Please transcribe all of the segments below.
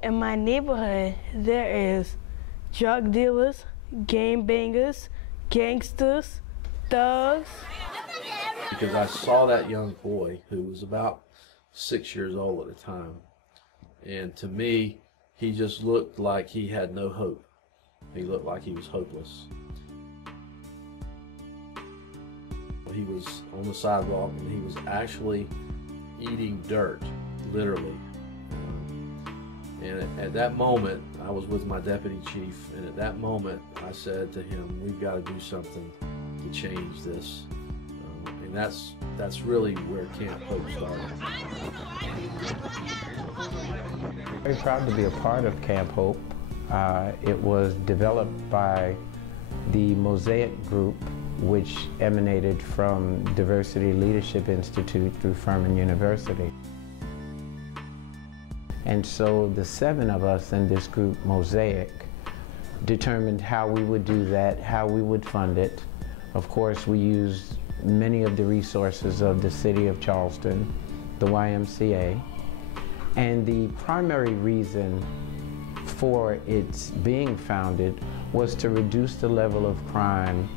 In my neighborhood, there is drug dealers, game bangers, gangsters, thugs. Because I saw that young boy who was about 6 years old at the time, and to me, he just looked like he had no hope. He looked like he was hopeless. He was on the sidewalk and he was actually eating dirt, literally. And at that moment, I was with my deputy chief, and at that moment, I said to him, we've got to do something to change this. And that's really where Camp Hope started. Very proud to be a part of Camp Hope. It was developed by the Mosaic Group, which emanated from Diversity Leadership Institute through Furman University. And so the 7 of us in this group, Mosaic, determined how we would do that, how we would fund it. Of course, we used many of the resources of the city of Charleston, the YMCA, and the primary reason for its being founded was to reduce the level of crime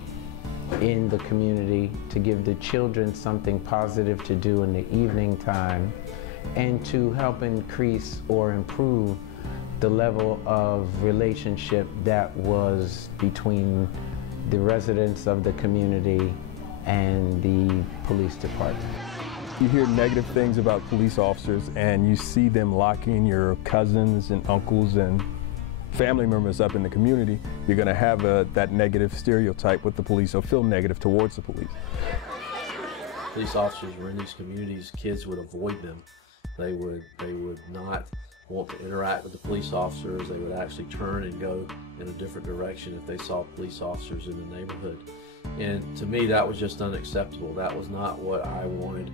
in the community, to give the children something positive to do in the evening time, and to help increase or improve the level of relationship that was between the residents of the community and the police department. You hear negative things about police officers and you see them locking your cousins and uncles and family members up in the community, you're going to have that negative stereotype with the police or feel negative towards the police. Police officers were in these communities, kids would avoid them. They would not want to interact with the police officers. They would actually turn and go in a different direction if they saw police officers in the neighborhood. And to me, that was just unacceptable. That was not what I wanted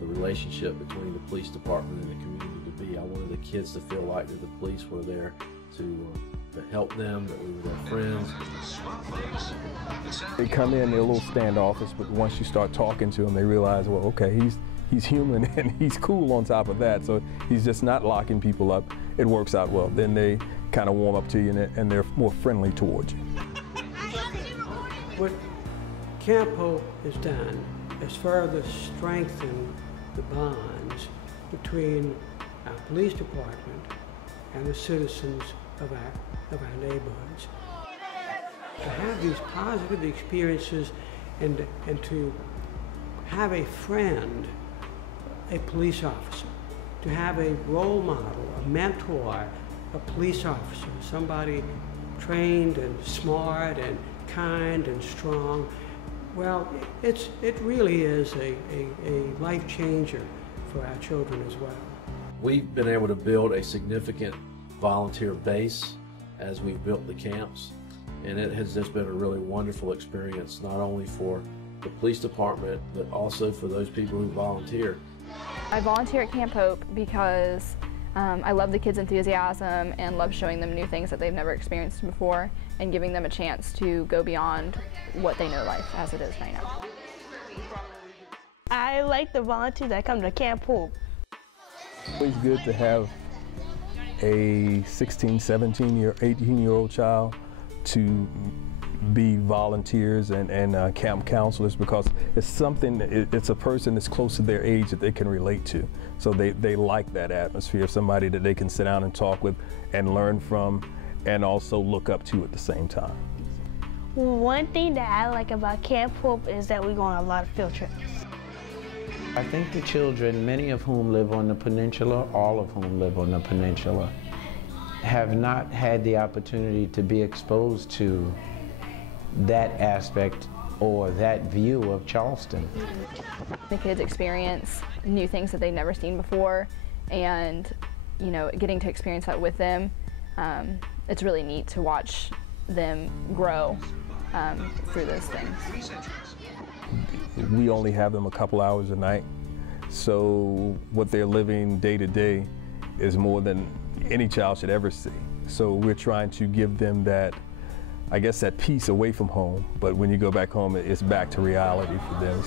the relationship between the police department and the community to be. I wanted the kids to feel like that the police were there to help them, that we were their friends. They come in, they're a little standoffish, but once you start talking to them, they realize, well, okay, he's human and he's cool on top of that, so he's just not locking people up. It works out well. Then they kind of warm up to you and they're more friendly towards you. What Camp Hope has done is further strengthen the bonds between our police department and the citizens of our neighborhoods. To have these positive experiences and to have a friend, a police officer, to have a role model, a mentor, a police officer, somebody trained and smart and kind and strong, well, it really is a life changer for our children as well. We've been able to build a significant volunteer base as we've built the camps, and it has just been a really wonderful experience, not only for the police department, but also for those people who volunteer. I volunteer at Camp Hope because I love the kids' enthusiasm and love showing them new things that they've never experienced before and giving them a chance to go beyond what they know life as it is right now. I like the volunteers that come to Camp Hope. It's always good to have a 16, 17, 18-year-old child to be volunteers and camp counselors, because it's something, it's a person that's close to their age that they can relate to. So they like that atmosphere, somebody that they can sit down and talk with and learn from and also look up to at the same time. One thing that I like about Camp Hope is that we go on a lot of field trips. I think the children, many of whom live on the peninsula, all of whom live on the peninsula, have not had the opportunity to be exposed to that aspect or that view of Charleston. The kids experience new things that they've never seen before, and getting to experience that with them, it's really neat to watch them grow through those things. We only have them a couple hours a night, so what they're living day to day is more than any child should ever see. So we're trying to give them that, I guess, that peace away from home, but when you go back home, it's back to reality for them.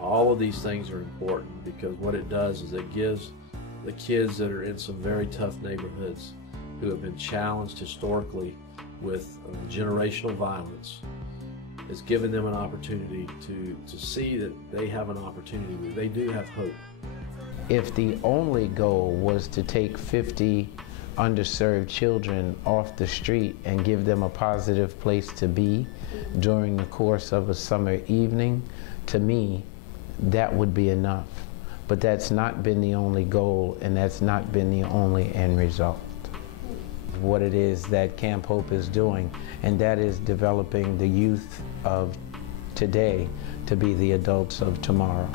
All of these things are important because what it does is it gives the kids that are in some very tough neighborhoods who have been challenged historically with generational violence. It's given them an opportunity to see that they have an opportunity, that they do have hope. If the only goal was to take 50 underserved children off the street and give them a positive place to be during the course of a summer evening, to me, that would be enough. But that's not been the only goal, and that's not been the only end result. What it is that Camp Hope is doing, and that is developing the youth of today to be the adults of tomorrow.